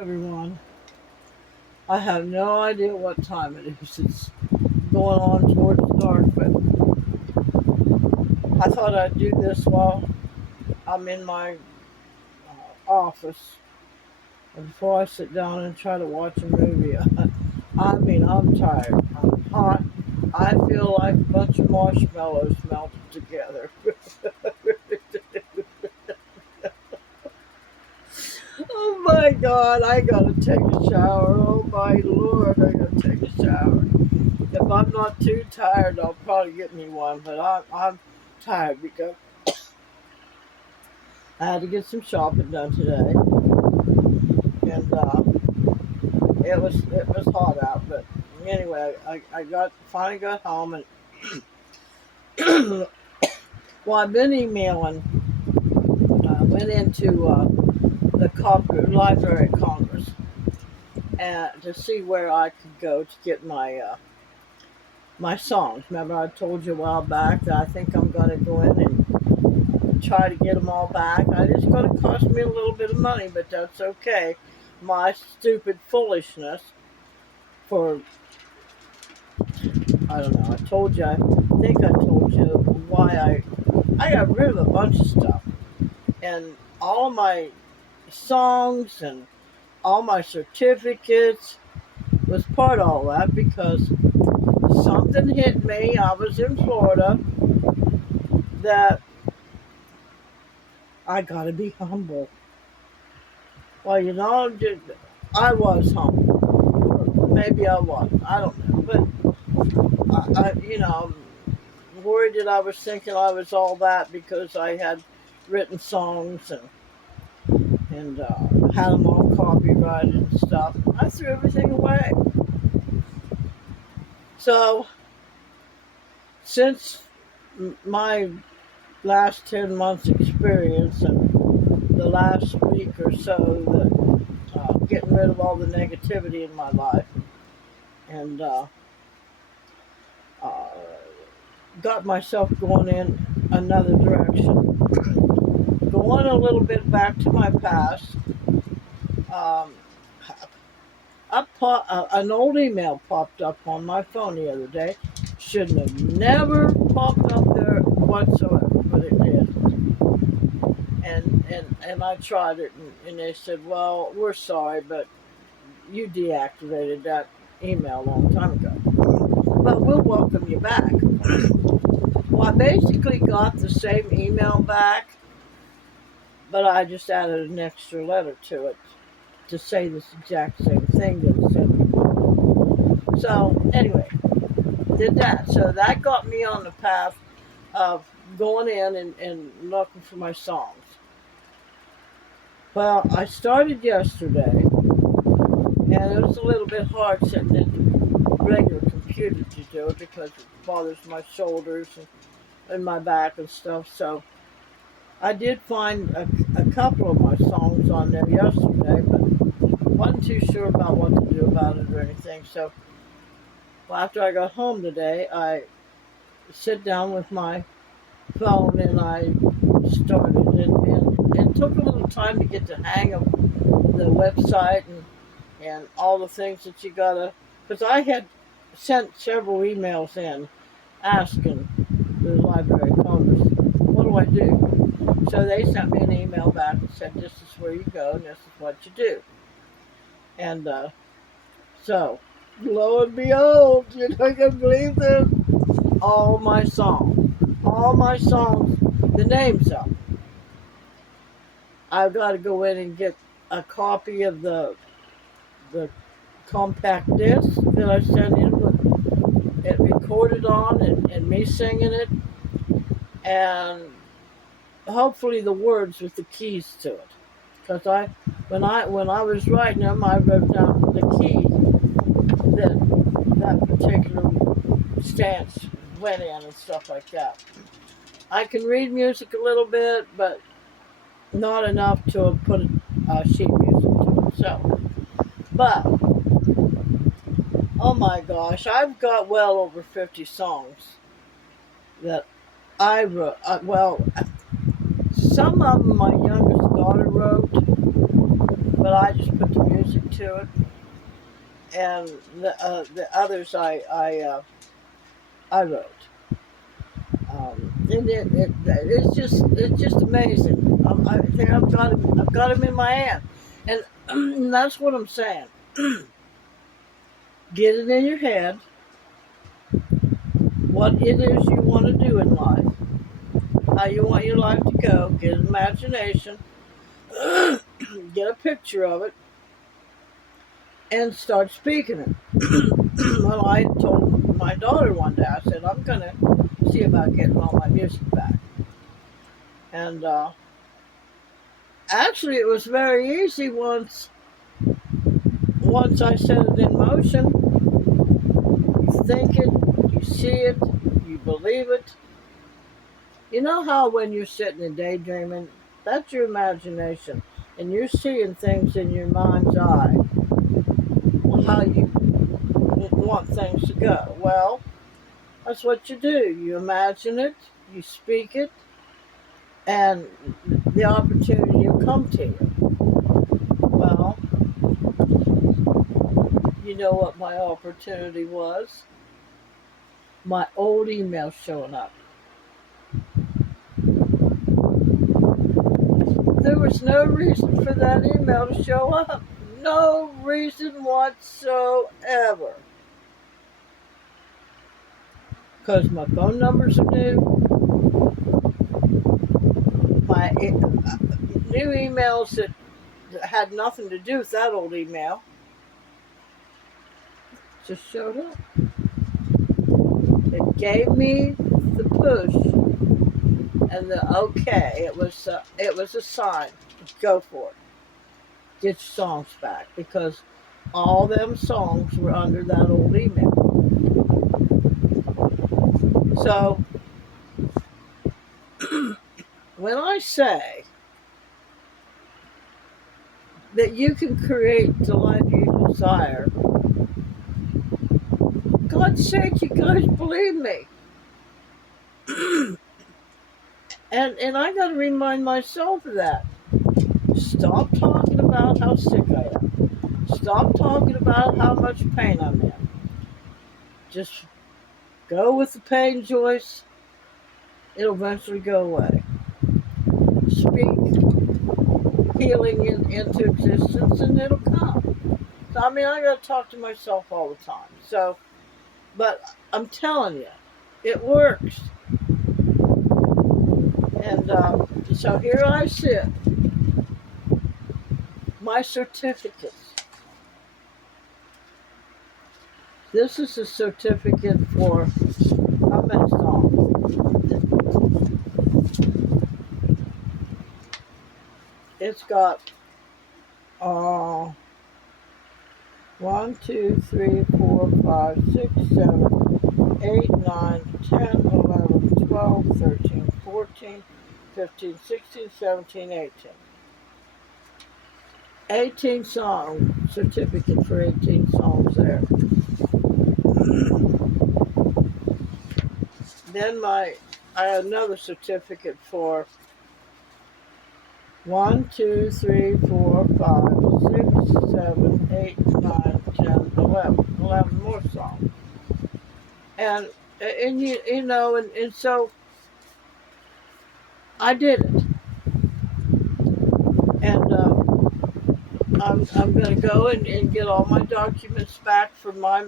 Everyone. I have no idea what time it is. It's going on towards dark, but I thought I'd do this while I'm in my office and before I sit down and try to watch a movie. I'm tired. I'm hot. I feel like a bunch of marshmallows melted together. Oh my God, I gotta take a shower. Oh my Lord, I gotta take a shower. If I'm not too tired, I'll probably get me one. But I'm tired because I had to get some shopping done today, and it was hot out. But anyway, I finally got home, and well, I've been emailing. I went into the Library of Congress and to see where I could go to get my songs. Remember, I told you a while back that I think I'm going to go in and try to get them all back. It's going to cost me a little bit of money, but that's okay. My stupid foolishness for, I don't know, I think I told you why I got rid of a bunch of stuff. And all my songs and all my certificates was part of all that because something hit me. I was in Florida that I got to be humble. Well, I was humble. Maybe I was. I don't know. But I'm worried that I was thinking I was all that because I had written songs and had them all copyrighted and stuff. I threw everything away. So since my last 10 months experience and the last week or so, getting rid of all the negativity in my life and uh, got myself going in another direction. Going a little bit back to my past, um, an old email popped up on my phone the other day. Shouldn't have never popped up there whatsoever, but it did. And I tried it, and they said, "Well, we're sorry, but you deactivated that email a long time ago. But we'll welcome you back." Well, I basically got the same email back, but I just added an extra letter to it to say this exact same thing that it said before. So anyway, did that. So that got me on the path of going in and looking for my songs. Well, I started yesterday, and it was a little bit hard sitting at the regular computer to do it because it bothers my shoulders and my back and stuff. So I did find a couple of my songs on there yesterday, but wasn't too sure about what to do about it or anything. So well, after I got home today, I sit down with my phone and I started. And it took a little time to get the hang of the website and all the things that you gotta. Because I had sent several emails in asking the Library of Congress, what do I do? So they sent me an email back and said, this is where you go and this is what you do. And so, lo and behold, you know, I can believe this. All my songs, the names of. I've got to go in and get a copy of the compact disc that I sent in with it recorded on and me singing it, and hopefully the words with the keys to it. Because when I was writing them, I wrote down the key that particular stance went in and stuff like that. I can read music a little bit, but not enough to put sheet music to it. So, but oh my gosh, I've got well over 50 songs that I wrote. Some of them my youngest daughter wrote, but I just put the music to it, and the others I wrote. And it's just amazing. I think I've got him in my hand, and that's what I'm saying. Get it in your head what it is you want to do in life, how you want your life to go. Get an imagination, get a picture of it, and start speaking it. Well, I told my daughter one day, I said, I'm going to see about getting all my music back. And actually, it was very easy once I set it in motion. You think it, you see it, you believe it. You know how when you're sitting and daydreaming, that's your imagination, and you're seeing things in your mind's eye, how you want things to go. Well, that's what you do. You imagine it, you speak it, and the opportunity will come to you. Well, you know what my opportunity was? My old email showing up. There was no reason for that email to show up. No reason whatsoever. Because my phone numbers are new. My new emails that had nothing to do with that old email just showed up. It gave me the push and the okay. It was a sign. Go for it. Get your songs back, because all them songs were under that old email. So when I say that you can create the life you desire, God's sake, you guys believe me. And I got to remind myself of that. Stop talking about how sick I am. Stop talking about how much pain I'm in. Just go with the pain, Joyce. It'll eventually go away. Speak healing into existence, and it'll come. So, I mean, I got to talk to myself all the time. So, but I'm telling you, it works. And so here I sit. My certificates. This is a certificate for how many songs? It's got 1, 2, 3, 4, 5, 6, 7, 8, 9, 10, 11, 12, 13, 14, 15, 16, 17, 18. 18 song certificate for 18 songs there. Then I had another certificate for 1, 2, 3, 4, 5, 6, 7, 8, 9, 10, 11. 11 more songs. And you know, and so I did it. And I'm going to go and get all my documents back from my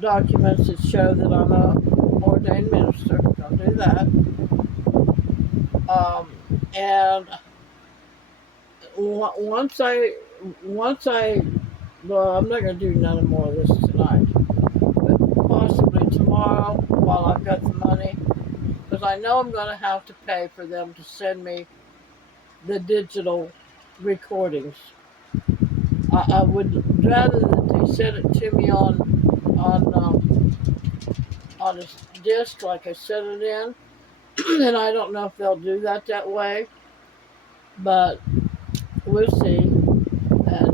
documents that show that I'm a ordained minister. I'll do that. And once I, well, I'm not going to do none more of this tonight, but possibly tomorrow while I've got the money, because I know I'm going to have to pay for them to send me the digital recordings. I would rather that they send it to me on a disc like I sent it in, and I don't know if they'll do that way, but we'll see. And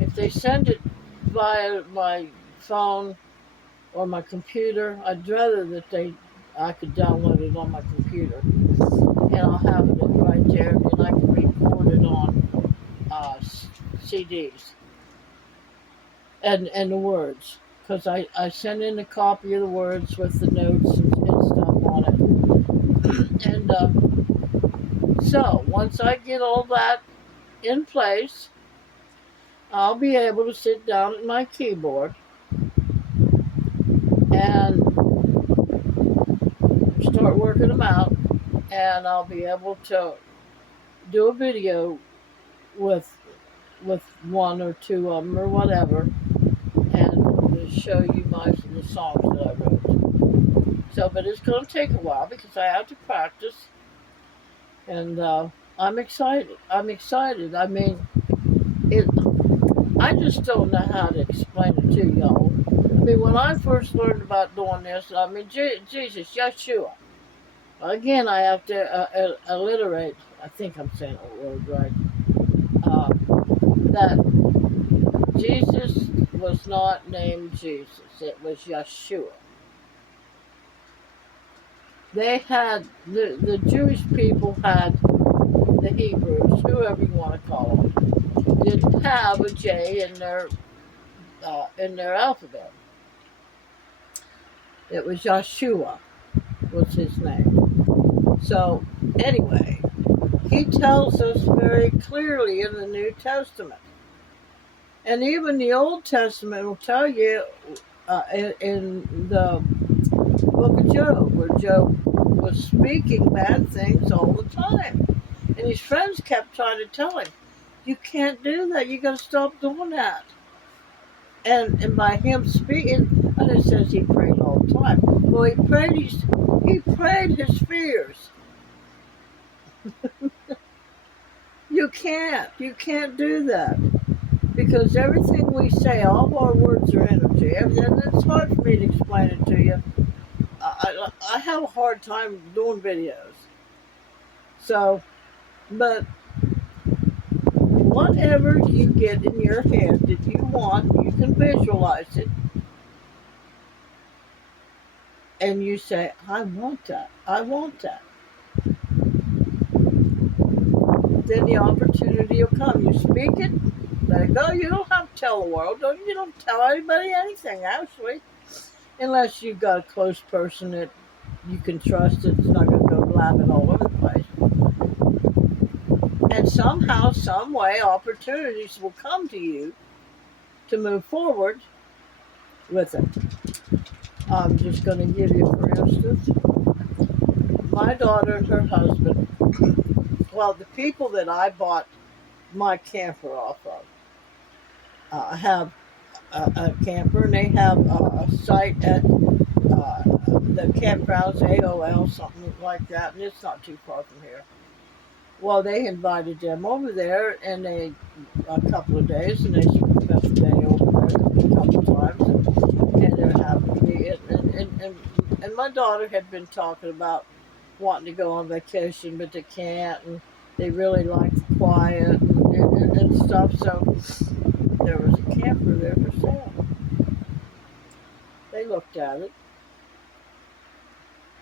if they send it via my phone or my computer, I'd rather that I could download it on my computer, and I'll CDs and the words, because I sent in a copy of the words with the notes and stuff on it. And so once I get all that in place, I'll be able to sit down at my keyboard and start working them out, and I'll be able to do a video with one or two of them or whatever, and show you the songs that I wrote. So, but it's going to take a while because I have to practice, and I'm excited. I'm excited. I mean, it. I just don't know how to explain it to y'all. I mean, when I first learned about doing this, I mean, Jesus, Yeshua. Again, I have to alliterate. I think I'm saying the word right. Uh, that Jesus was not named Jesus. It was Yeshua. They had, the Jewish people had, the Hebrews, whoever you want to call them, didn't have a J in their alphabet. It was Yeshua was his name. So anyway, he tells us very clearly in the New Testament. And even the Old Testament will tell you in the book of Job, where Job was speaking bad things all the time. And his friends kept trying to tell him, you can't do that. You got to stop doing that. And by him speaking, and it says he prayed all the time. Well, he prayed his fears. You can't do that. Because everything we say, all of our words are energy. And it's hard for me to explain it to you. I have a hard time doing videos. So, but whatever you get in your head that you want, you can visualize it. And you say, I want that. I want that. Then the opportunity will come. You speak it, let it go. You don't have to tell the world. You don't tell anybody anything, actually. Unless you've got a close person that you can trust that's not going to go blabbing all over the place. And somehow, some way, opportunities will come to you to move forward with it. I'm just going to give you, for instance, my daughter and her husband. Well, the people that I bought my camper off of have a camper, and they have a site at the campgrounds, AOL, something like that, and it's not too far from here. Well, they invited them over there, and a couple of days, and they spent the day over there a couple of times, and they're happy. And my daughter had been talking about wanting to go on vacation, but they can't, and they really like the quiet and stuff. So there was a camper there for sale. They looked at it,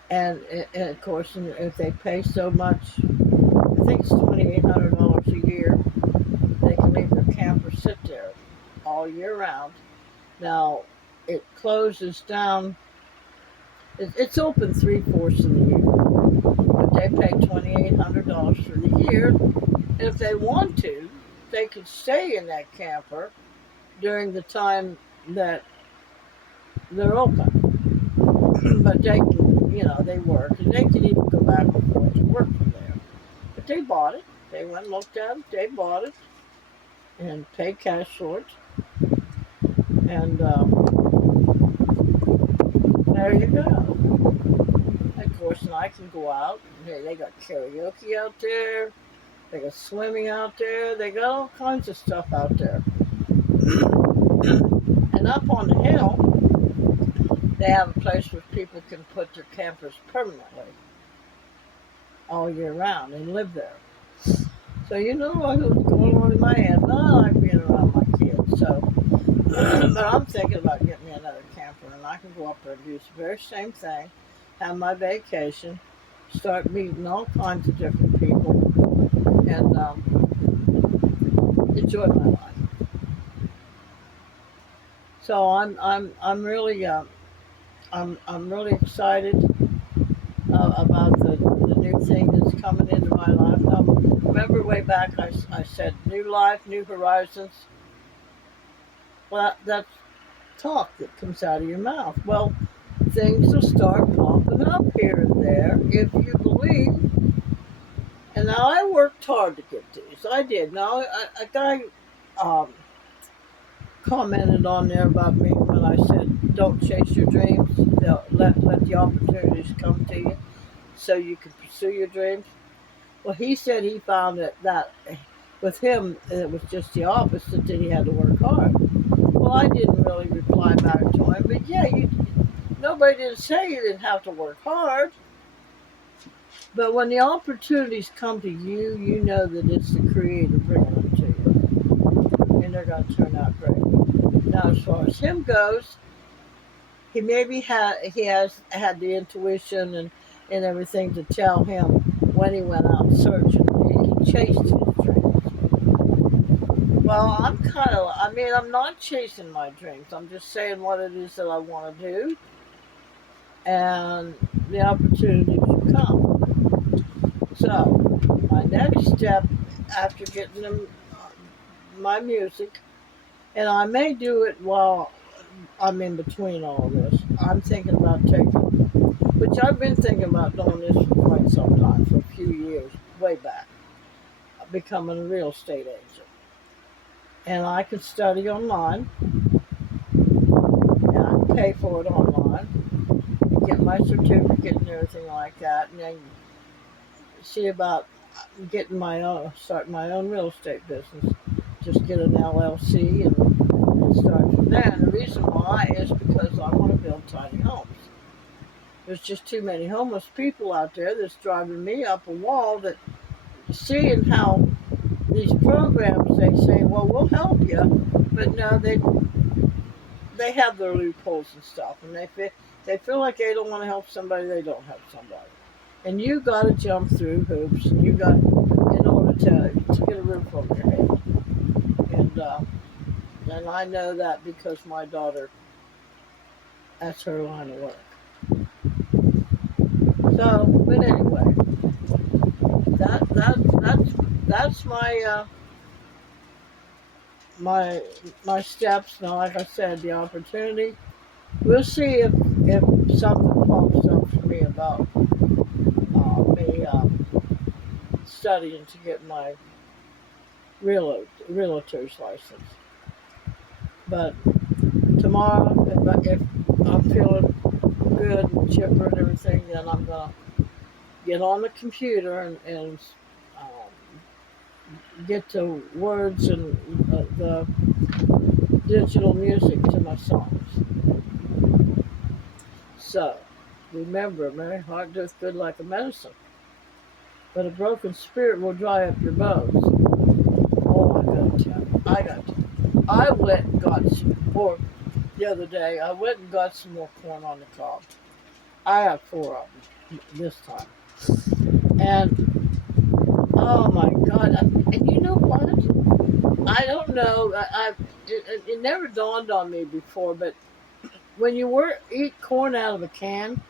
and of course, if they pay so much, I think it's $2,800 a year, they can leave their camper sit there all year round. Now, it closes down. It's open 3/4 of the year, but they pay $2,800 for the year. And if they want to, they could stay in that camper during the time that they're open. But they can, they work, and they can even go back and forth to work from there. But they bought it. They went and looked at it. They bought it and paid cash for it. And there you go. Of course, and I can go out. They got karaoke out there. They got swimming out there. They got all kinds of stuff out there. And up on the hill, they have a place where people can put their campers permanently all year round and live there. So you know what was going on in my head. Well, I like being around my kids. So, but I'm thinking about getting me another camper, and I can go up there and do the very same thing, have my vacation, start meeting all kinds of different people, and enjoy my life. So I'm really I'm really excited about the new thing that's coming into my life. Remember way back I said new life, new horizons. Well, that's talk that comes out of your mouth. Well, things will start popping up here and there if you believe. And now I worked hard to get these. I did. Now a guy um, commented on there about me when I said don't chase your dreams. Let the opportunities come to you so you can pursue your dreams. Well, he said he found that with him it was just the opposite, that he had to work hard. Well, I didn't really reply back to him, but yeah, nobody didn't say you didn't have to work hard. But when the opportunities come to you, you know that it's the Creator bringing them to you, and they're going to turn out great. Now, as far as him goes, he has had the intuition and everything to tell him when he went out searching. He chased his dreams. Well, I mean, I'm not chasing my dreams. I'm just saying what it is that I want to do, and the opportunity will come. So, my next step after getting my music, and I may do it while I'm in between all this. I'm thinking about taking, which I've been thinking about doing this for quite some time, for a few years, way back, becoming a real estate agent. And I can study online, and I can pay for it online, and get my certificate and everything like that, and then see about getting start my own real estate business. Just get an LLC and start from there. And the reason why is because I want to build tiny homes. There's just too many homeless people out there that's driving me up a wall, that seeing how these programs, they say, well, we'll help you, but no, they have their loopholes and stuff, and they feel like they don't want to help somebody, they don't help somebody. And you got to jump through hoops, and you got, in order to get a roof over your head. And I know that because my daughter, that's her line of work. So, but anyway, that's my my steps. Now, like I said, the opportunity. We'll see if something pops up for me about me studying to get my realtor's license. But tomorrow, if I'm feeling good and chipper and everything, then I'm gonna get on the computer and get the words and the digital music to my songs. So remember, Mary, heart doeth good like a medicine, but a broken spirit will dry up your bones. Oh, I gotta tell you, I went and got some more the other day. I went and got some more corn on the cob. I have 4 of them this time. And oh my God! And you know what? I don't know. It never dawned on me before, but when you eat corn out of a can,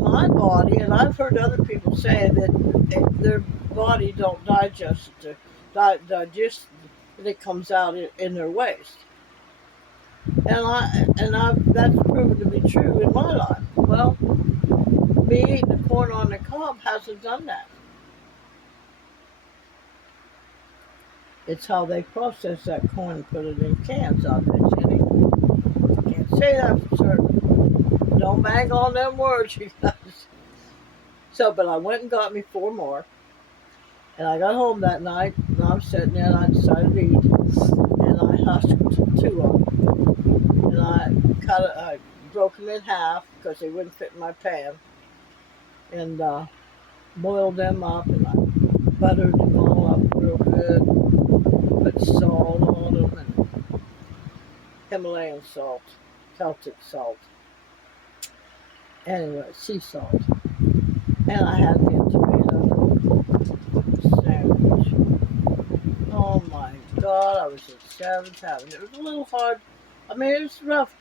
my body, and I've heard other people say that their body don't digest it, digest it comes out in their waste. And that's proven to be true in my life. Well, me eating the corn on the cob hasn't done that. It's how they process that corn and put it in cans. I bet you. Can't say that for certain. Don't bang on them words, you guys. So, but I went and got me 4 more. And I got home that night, and I was sitting there, and I decided to eat. And I husked 2 of them. And I broke them in half because they wouldn't fit in my pan. And boiled them up, and I buttered them all up real good. Put salt on them, and Himalayan salt, Celtic salt. Anyway, sea salt. And I had me a tomato sandwich. Oh my God, I was in seventh heaven. It was a little hard. I mean, it was rough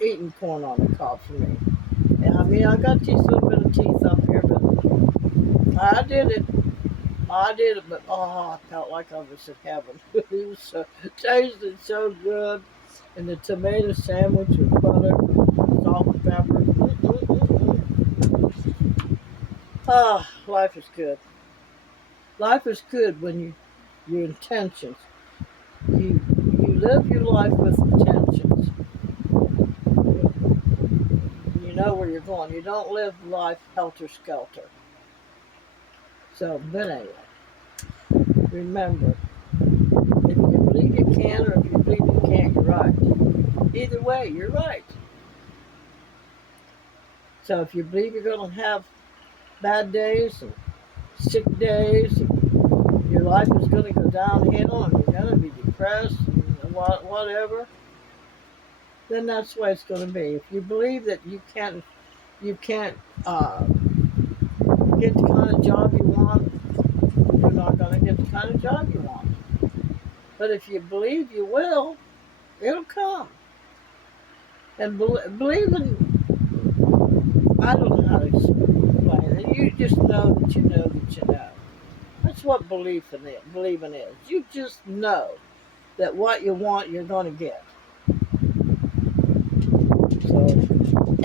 eating corn on the cob for me. And I mean, I got these little bit of teeth up here, but I did it. I did it, but oh, I felt like I was in heaven. It was so tasted so good, and the tomato sandwich with butter, salt and pepper. Ah, life is good. Life is good when your intentions. You live your life with intentions. You know where you're going. You don't live life helter skelter. So, but anyway, remember, if you believe you can or if you believe you can't, you're right. Either way, you're right. So if you believe you're going to have bad days and sick days, and your life is going to go downhill and you're going to be depressed and whatever, then that's the way it's going to be. If you believe that you can't get the kind of job you want, you're not going to get the kind of job you want. But if you believe you will, it'll come. And believe in, I don't know how to explain it. You just know that you know that you know. That's what believing is. You just know that what you want, you're going to get. So,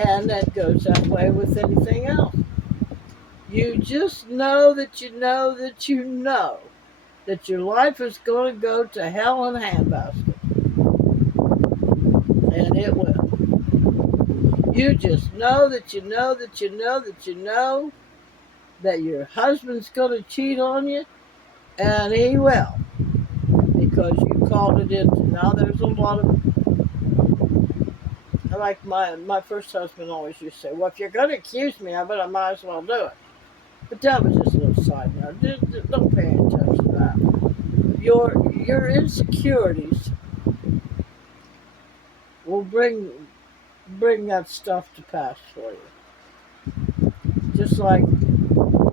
and that goes that way with anything else. You just know that you know that you know that your life is going to go to hell in a handbasket. And it will. You just know that you know that you know that you know that your husband's going to cheat on you, and he will, because you called it in. Now there's a lot of, like my first husband always used to say, well, if you're going to accuse me of it, I might as well do it. But that was just a little side note. Don't pay any attention to that. Your insecurities will bring that stuff to pass for you. Just like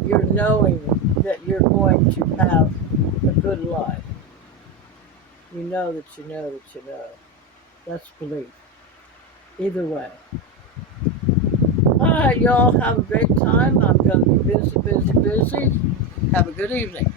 you're knowing that you're going to have a good life. You know that you know that you know. That's belief. Either way. All right, y'all, have a great time. I'm going to be busy. Have a good evening.